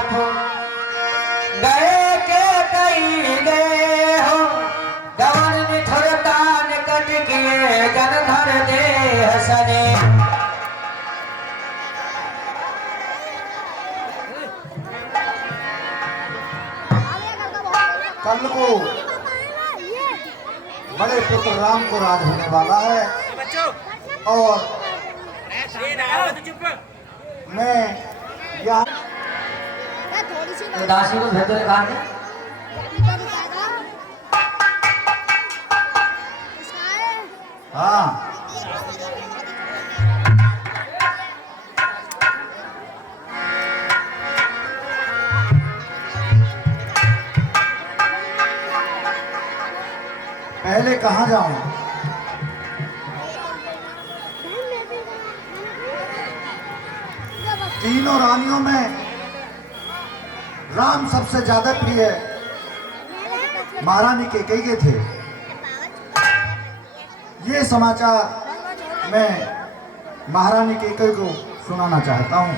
तरफ गए के कई गए हो गवन निठुरता निकट किए जन धर दे हसने। कल को बड़े पुत्र राम को राज होने वाला है और मैं यहाँ दासी को भेज दो कहा के हाँ पहले कहाँ जाऊं? तीनों रानियों में राम सबसे ज्यादा प्रिय महारानी कैकेयी के थे। ये समाचार मैं महारानी कैकेयी को सुनाना चाहता हूँ।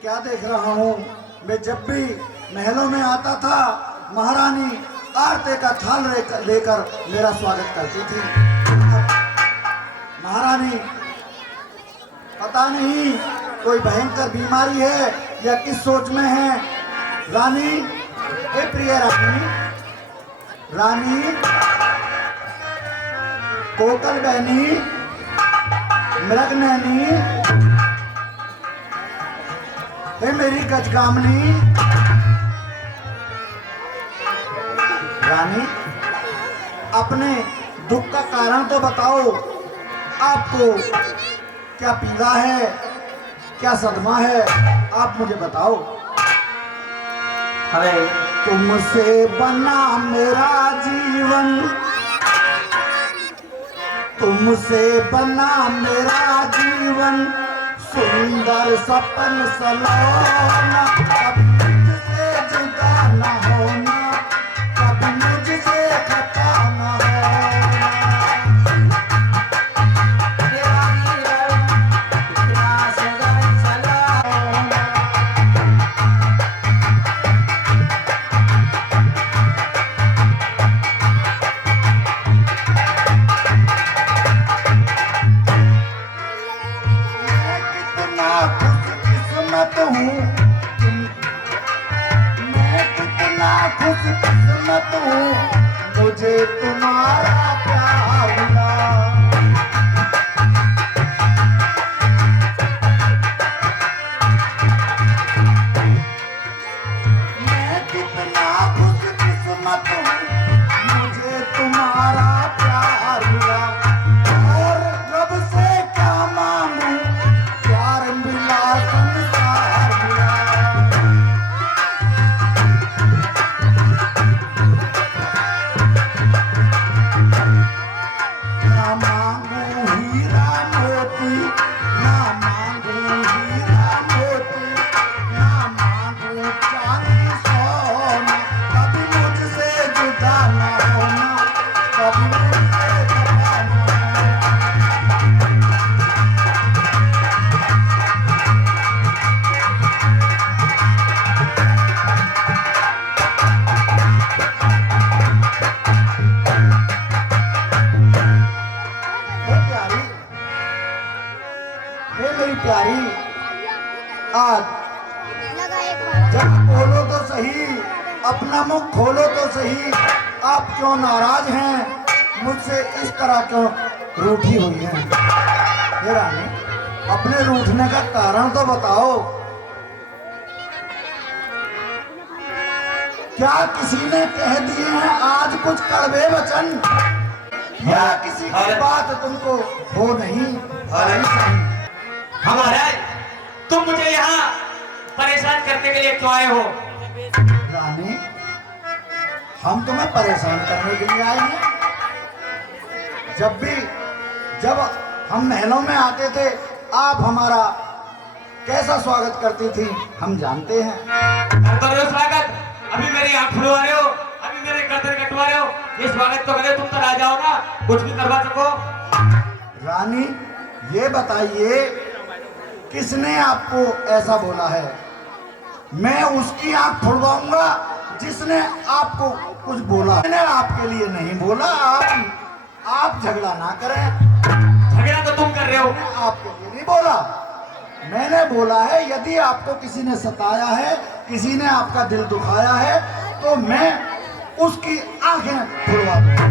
क्या देख रहा हूँ? मैं जब भी महलों में आता था महारानी आरती का थाल लेकर मेरा स्वागत करती थी। महारानी पता नहीं कोई भयंकर बीमारी है या किस सोच में है। रानी, हे प्रिय रानी, रानी कोकल बहनी, मृगनयनी, हे मेरी गजगामनी। रानी, अपने दुख का कारण तो बताओ। आपको क्या पीड़ा है, क्या सदमा है, आप मुझे बताओ। हमें तुमसे बना मेरा जीवन, तुमसे बना मेरा जीवन, सुंदर सपन सलोना, कभी मुझसे जुदा न होना, कभी मुझसे खता न होना। खुशकिस्मत हूँ, मुझे तुम्हारा प्यार मिला। मैं कितना खुशकिस्मत हूँ, मुझे तुम्हारा प्यार मिला। और रब से क्या मांगू, प्यार मिला, संसार मिला। प्यारी, आज जब बोलो तो सही, अपना मुख खोलो तो सही। आप क्यों नाराज हैं मुझसे, इस तरह क्यों रूठी हुई हैं? हे रानी, अपने रूठने का कारण तो बताओ। क्या किसी ने कह दिए हैं आज कुछ कड़वे वचन, या किसी की बात तुमको हो नहीं? हाँ महाराज, तुम मुझे यहाँ परेशान करने के लिए क्यों आए हो? रानी, हम तुम्हें परेशान करने के लिए आए हैं। जब हम महलों में आते थे, आप हमारा कैसा स्वागत करती थी हम जानते हैं। कर रहे हो स्वागत? अभी मेरी आंख फुलवा रहे हो, अभी मेरे गर्दन कटवा रहे हो। ये स्वागत तो करे, तुम तो राजा हो ना, कुछ भी करवा सको। रानी, ये बताइए किसने आपको ऐसा बोला है? मैं उसकी आंख फुड़वाऊंगा जिसने आपको कुछ बोला। मैंने आपके लिए नहीं बोला। आप झगड़ा ना करें। झगड़ा तो तुम कर रहे हो। मैंने आपके लिए नहीं बोला। मैंने बोला है यदि आपको किसी ने सताया है, किसी ने आपका दिल दुखाया है, तो मैं उसकी आंखें फुड़वा दूं,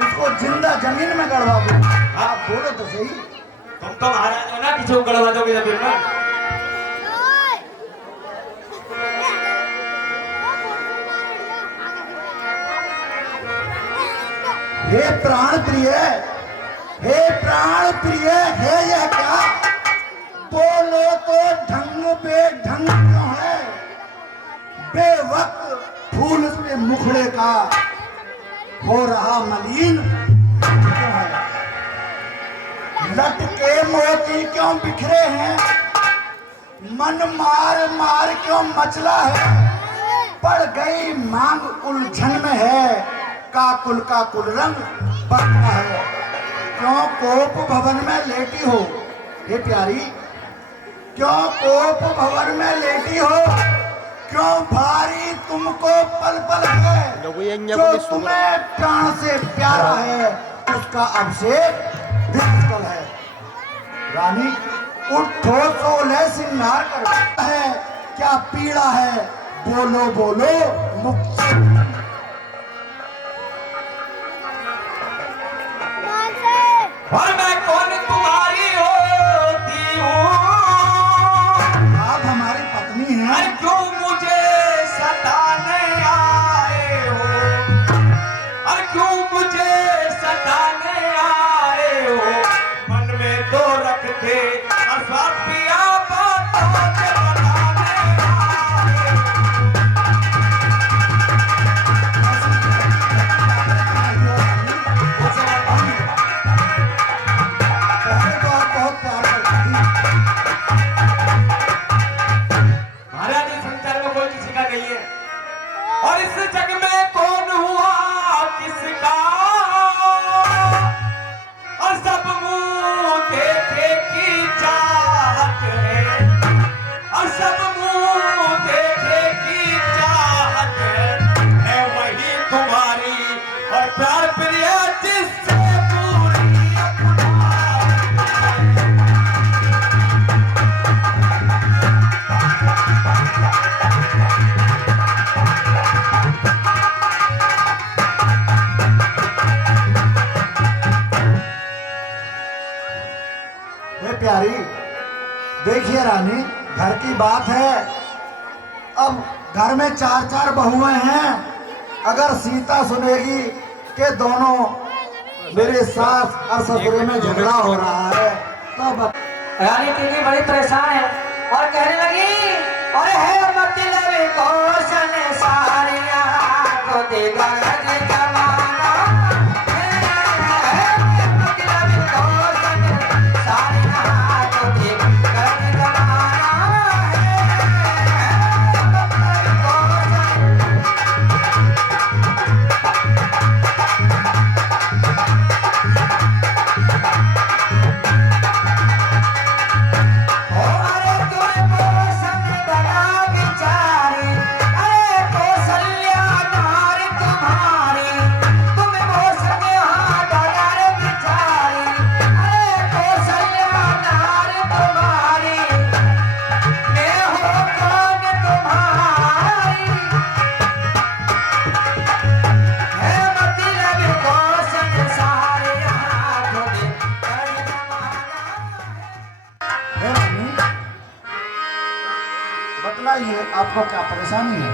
उसको जिंदा जमीन में गड़वा दूं। आप बोलो तो सही। तुम तो महाराज हो ना, किसी को गड़वा दोगे जमीन में। हे प्राण प्रिय, हे प्राण प्रिय, है यह क्या? बोलो तो ढंग बेढंग क्यों है? बेवक्त फूल पे मुखड़े का हो रहा मलिन क्यों है? लटके मोती क्यों बिखरे हैं? मन मार मार क्यों मचला है? पड़ गई मांग उलझन में है, काकुल का कुल रंग बदला है। क्यों कोप भवन में लेटी हो हे प्यारी? क्यों कोप भवन में लेटी हो? क्यों भारी तुमको पल पल है? जो तुम्हें प्राण से प्यारा है उसका अभिषेक निष्फल है। रानी, उठो सोले सिंगार कर है, क्या पीड़ा है? बोलो बोलो मुक्ति। और मैं कौन तुम्हारी होती हूँ? आप हमारी पत्नी हैं। अरे क्यों मुझे सताने आए हो? अरे क्यों मुझे सताने आए हो? मन में तो रखते और स्वार्थ पिया बातों से बताने आए हो। बहुत प्यार करती थी। महाराज, इस संसार में कोई किसी का नहीं है, और इस जग में कौन हुआ किसका? और सब मुंह देखे की चाहत है, और सब मुंह देखे की चाहत है वही तुम्हारी और प्यार प्रिय जिससे पूरी अपना। हे प्यारी, देखिए रानी, घर की बात है। अब घर में 4-4 बहुएं हैं। अगर सीता सुनेगी कि दोनों मेरे सास और ससुरे में झगड़ा हो रहा है, तब रानी तीनी बड़ी परेशान है और कहने लगी, अरे है मतलब कौशन सारिया को देगा जमाना, है मतलब कौशन सारिया को देगा जमाना, है मतलब कौशन। अरे तुमको संगना बिचारी, अरे कौशल्या नारी तुम्हारी, तुमको संगना डगर बिचारी, अरे कौशल्या नारी तुम्हारी, मैं हो कौन तुम्हारी, है मतलब कौशन सारे हाथों में कर जमाना। हे रानी, बतलाइए आपको क्या परेशानी है?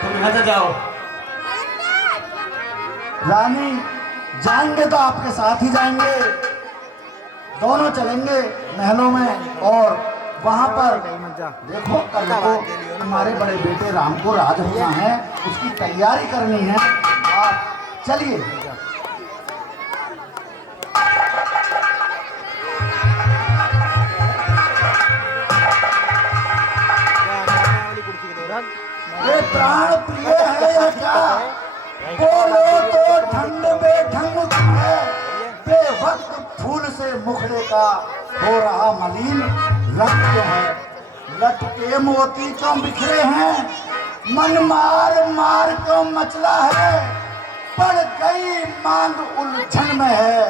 तुम यहाँ से जाओ। रानी, जाएंगे तो आपके साथ ही जाएंगे। दोनों चलेंगे महलों में और वहां पर देखो कल को हमारे बड़े बेटे राम को राज होना है, उसकी तैयारी करनी है। आप चलिए। ये प्राण प्रिय है या क्या? बोलो तो ढंग बेढंग है, बेवक्त फूल से मुखड़े का हो रहा मलिन रंग जो है। लटके मोती क्यों बिखरे हैं, मन मार मार क्यों मचला है। पड़ गई मांग उलझन में है,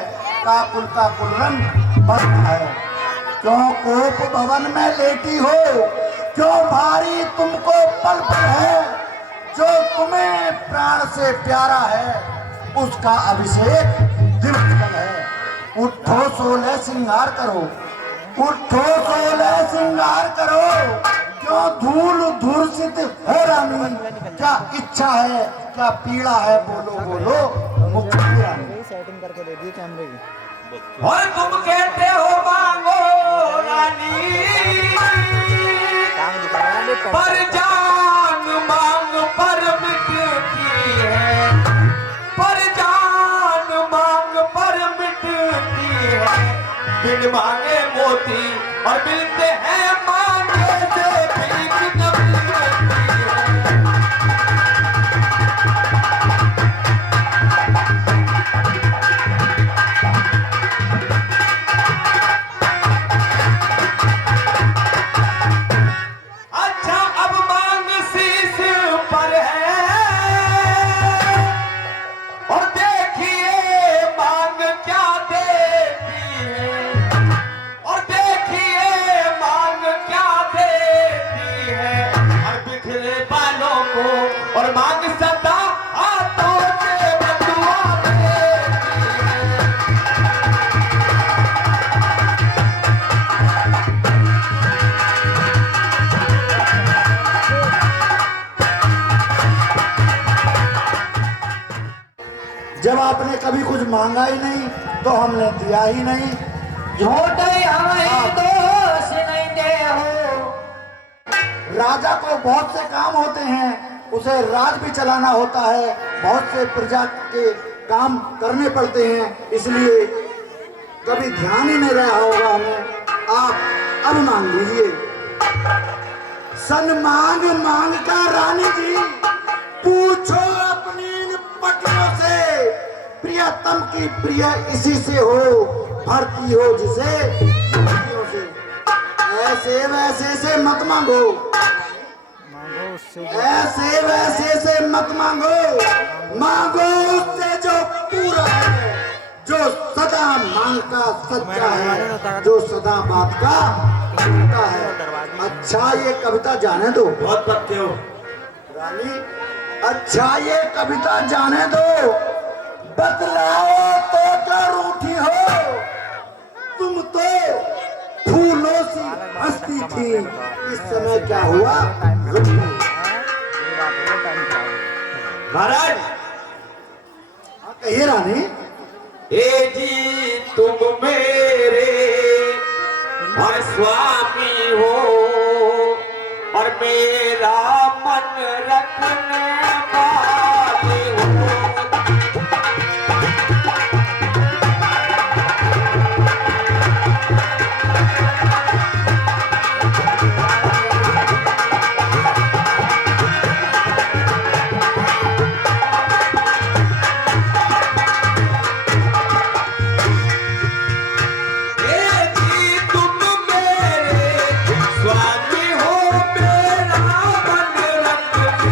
काकुल काकुल रंग बंद है। क्यों कोप भवन में लेटी हो, क्यों भारी तुमको पल पल है। जो तुम्हें प्राण से प्यारा है, उसका अभिषेक दिवस है। उठो सोले श्रृंगार करो, उठो सोले श्रृंगार करो। क्यों धूल धूर्षित हो रानी, क्या इच्छा है क्या पीड़ा है, बोलो बोलो मुक्ति रानी। सेटिंग करके दे दी कैमरे की। और तुम कहते हो मांगो रानी, पर जान मांग पर मिटती है, पर जान मांग पर मिटती है। बिन मांगे मोती और मिलते हैं मांगे से भीख न मिलती है। अच्छा अब मांग शीश पर है, और देखिए मांग क्या देती है, और देखिए मांग क्या देती है। और बिखरे बालों को और मांग सदा हाथों से बदुआ देती है। जब आपने कभी कुछ मांगा ही नहीं तो हमने दिया ही नहीं। झूठ हमें दोष नहीं दे हो। राजा को बहुत से काम होते हैं, उसे राज भी चलाना होता है, बहुत से प्रजा के काम करने पड़ते हैं, इसलिए कभी ध्यान ही नहीं रहा होगा हमें। आप अब मांग लीजिए। सन्मान मांग का रानी जी, पूछो अपनी इन पटियों से। प्रियतम की प्रिय इसी से हो, भरती हो जिसे पटियों से। ऐसे वैसे से मत मांगो, मांगो उससे ऐसे वैसे से मत मांगो। मांगो उससे जो पूरा है, जो सदा मांग का सच्चा है, जो सदा बात का झूठा है। अच्छा ये कविता जाने दो, बहुत पत्ते हो रानी। अच्छा ये कविता जाने दो, बतलाओ तो क्या रूठी हो। तुम तो फूलों सी हंसती थी, इस समय क्या हुआ, रुक गई। महाराज। हाँ, कहिए रानी। ए जी तुम मेरे और स्वामी हो, और मेरा मन रखने वाले हो। स्वामी हो, मेरा मन रखने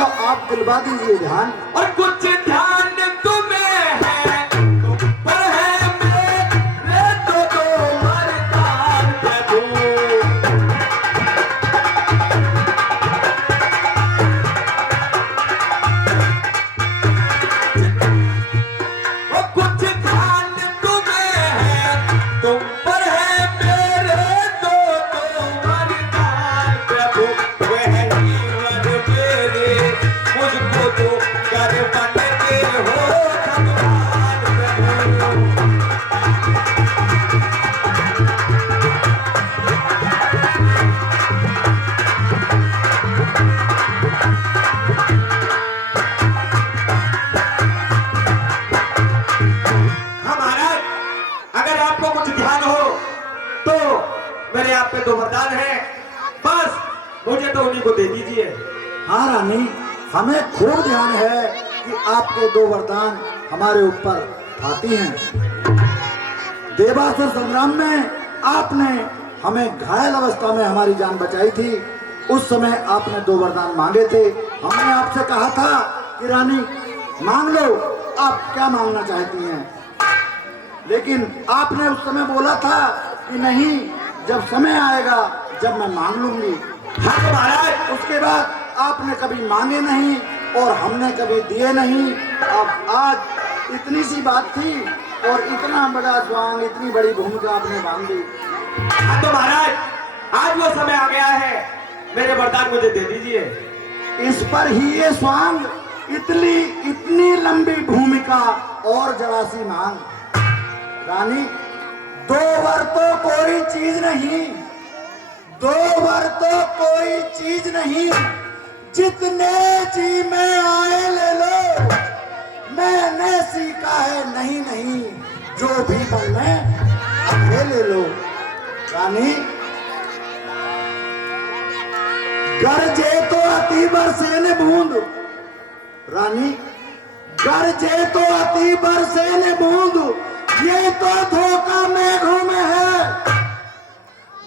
तो आप दिलवा दीजिए ध्यान। और कुछ ध्यान तुम्हें है, तुम पर है मेरे दो वरदान प्रभु। और कुछ ध्यान तुम्हें है, तुम पर है मेरे दो वरदान प्रभु। वह ही वर मेरे मुझको तो कर बनते हो भगवान प्रभु। हाँ महाराज, अगर आपको कुछ ध्यान हो तो मेरे आप पे दो वरदान हैं, बस मुझे तो उन्हीं को दे दीजिए। हाँ रानी, हमें खूब ध्यान है कि आपके दो वरदान हमारे ऊपर आती हैं। देवासुर संग्राम में आपने हमें घायल अवस्था में हमारी जान बचाई थी। उस समय आपने दो वरदान मांगे थे। हमने आपसे कहा था कि रानी मांग लो, आप क्या मांगना चाहती हैं। लेकिन आपने उस समय बोला था कि नहीं, जब समय आएगा जब मैं मांग लूंगी। हाँ तो महाराज, उसके बाद आपने कभी मांगे नहीं और हमने कभी दिए नहीं। अब आज इतनी सी बात थी और इतना बड़ा स्वांग, इतनी बड़ी भूमिका आपने बांध दी। हाँ तो महाराज, आज वो समय आ गया है, मेरे वरदान मुझे दे दीजिए। इस पर ही ये स्वांग, इतनी लंबी भूमिका और जरा सी मांग। रानी, दो वर तो कोई चीज नहीं, दो वर तो कोई चीज नहीं, जितने जी में आए ले लो। मैंने सीखा है नहीं नहीं, जो भी मन में आए ले लो। रानी, गरजे तो अति बरसे ने बूंद, रानी गरजे तो अति बरसे ने बूंद, ये तो धोखा मेघों में है।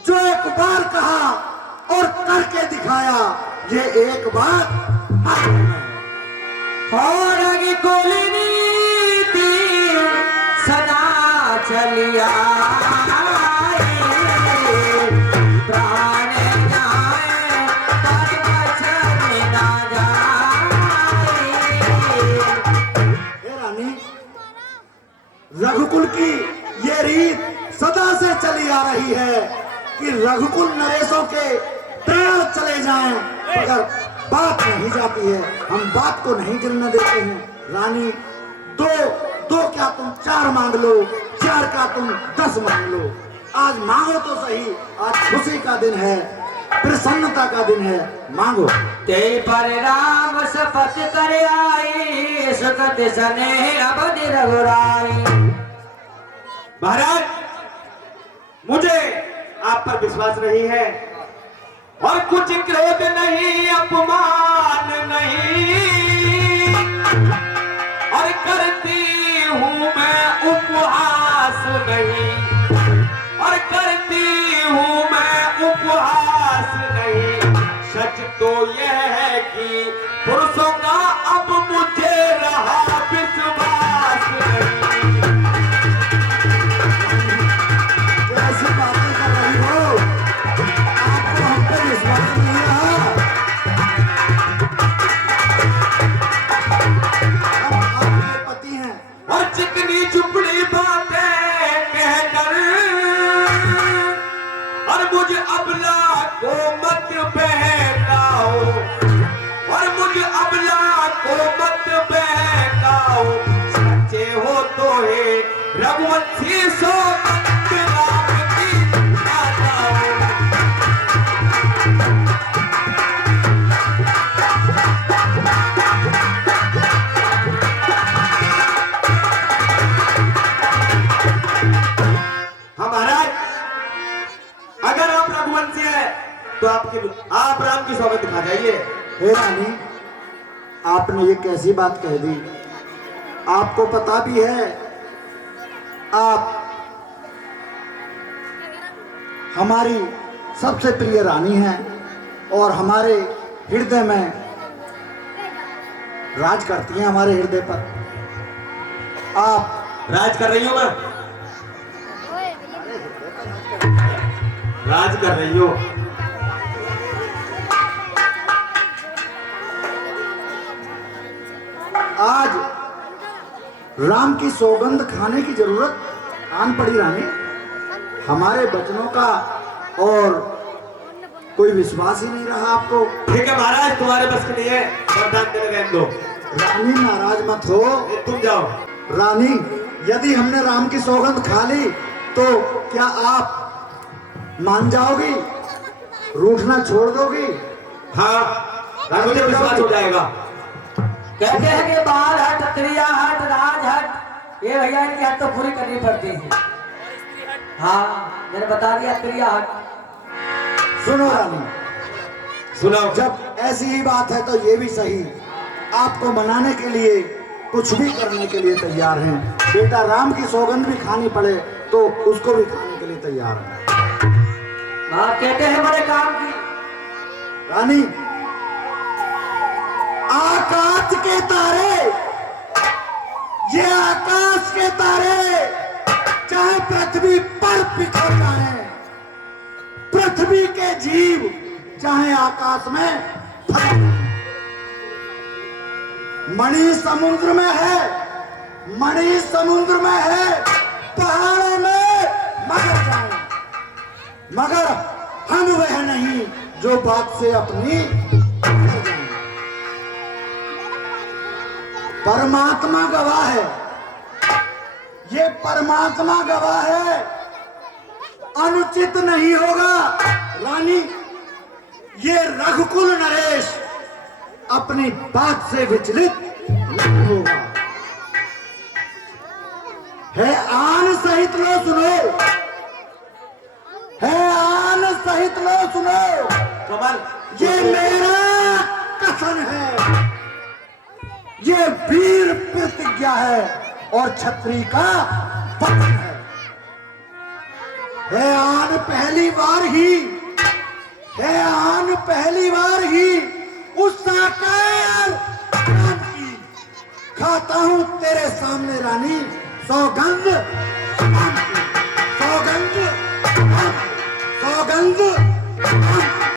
जो एक बार कहा और करके दिखाया, ये एक बार होरगी कोलिनी दी सदा चलिया प्राण जाए पर बचन ना जाए। हे रानी, रघुकुल की ये रीत सदा से चली आ रही है कि रघुकुल नरेशों के प्राण चले जाएं, मगर बात नहीं जाती है। हम बात को नहीं गिरने देते हैं। रानी, दो क्या तुम 4 मांग लो, 4 का तुम 10 मांग लो। आज मांगो तो सही, आज खुशी का दिन है, प्रसन्नता का दिन है, मांगो। ते पर राम शपथ कर आई, सुकत सने अब रघुराई। महाराज, मुझे आप पर विश्वास नहीं है और कुछ क्रोध नहीं, अपमान नहीं, और करती हूँ मैं उपहास नहीं, और करती हूँ मैं उपहास नहीं। सच तो यह है कि पुरुषों का अब मुझे रहा विश्वास नहीं। ऐसी बातें कर रही हो, आपको हम पे विश्वास नहीं रहा। हम आपके पति हैं। और चिकनी चुपड़ी बातें कहकर और मुझे अबला को मत बहकाओ, और मुझे अबला को मत बहकाओ। सच्चे हो तो हे रघुवंशी सो मत राम की आजाओ। हाँ महाराज, अगर आप रघुवंशी है तो आप राम की सोबत दिखा जाइए। हे रानी, आपने ये कैसी बात कह दी। आपको पता भी है, आप हमारी सबसे प्रिय रानी हैं और हमारे हृदय में राज करती हैं हमारे हृदय पर। आप राज कर रही हो मैं, राज कर रही हो। आज राम की सौगंध खाने की जरूरत आन पड़ी रानी। हमारे वचनों का और कोई विश्वास ही नहीं रहा आपको। ठीक है महाराज, तुम्हारे बस के लिए वरदान देने रहने दो। रानी नाराज मत हो। तुम जाओ। रानी, यदि हमने राम की सौगंध खा ली तो क्या आप मान जाओगी, रूठना छोड़ दोगी? हाँ, मुझे विश्वास हो जाएगा। कहते हैं कि बाल हट, त्रिया हट, राज हट, ये भैया इनकी हट तो पूरी करनी पड़ती है। हाँ, मैंने बता दिया, त्रिया हट। सुनो रानी, सुनाओ। जब ऐसी ही बात है तो ये भी सही, आपको मनाने के लिए कुछ भी करने के लिए तैयार हैं। बेटा राम की सौगंध भी खानी पड़े तो उसको भी खाने के लिए तैयार हैं। आप कहते हैं बड़े काम की। रानी, आकाश के तारे, ये आकाश के तारे चाहे पृथ्वी पर बिखर जाएं, पृथ्वी के जीव चाहे आकाश में फंस जाएं। मणि समुद्र में है, मणि समुद्र में है, पहाड़ों में मगर जाएं, मगर हम वह नहीं जो बात से अपनी डर जाएं। परमात्मा गवाह है, ये परमात्मा गवाह है, अनुचित नहीं होगा रानी, ये रघुकुल नरेश अपनी बात से विचलित नहीं होगा। है आन सहित लो सुनो, है आन सहित लो सुनो, कमल, ये मेरा कथन है, ये वीर प्रतिज्ञा है और छत्री का वचन है आन पहली बार ही, है आन पहली बार ही उस साकार राम की खाता हूं तेरे सामने रानी, सौगंध राम की, सौगंध राम की, सौगंध राम की।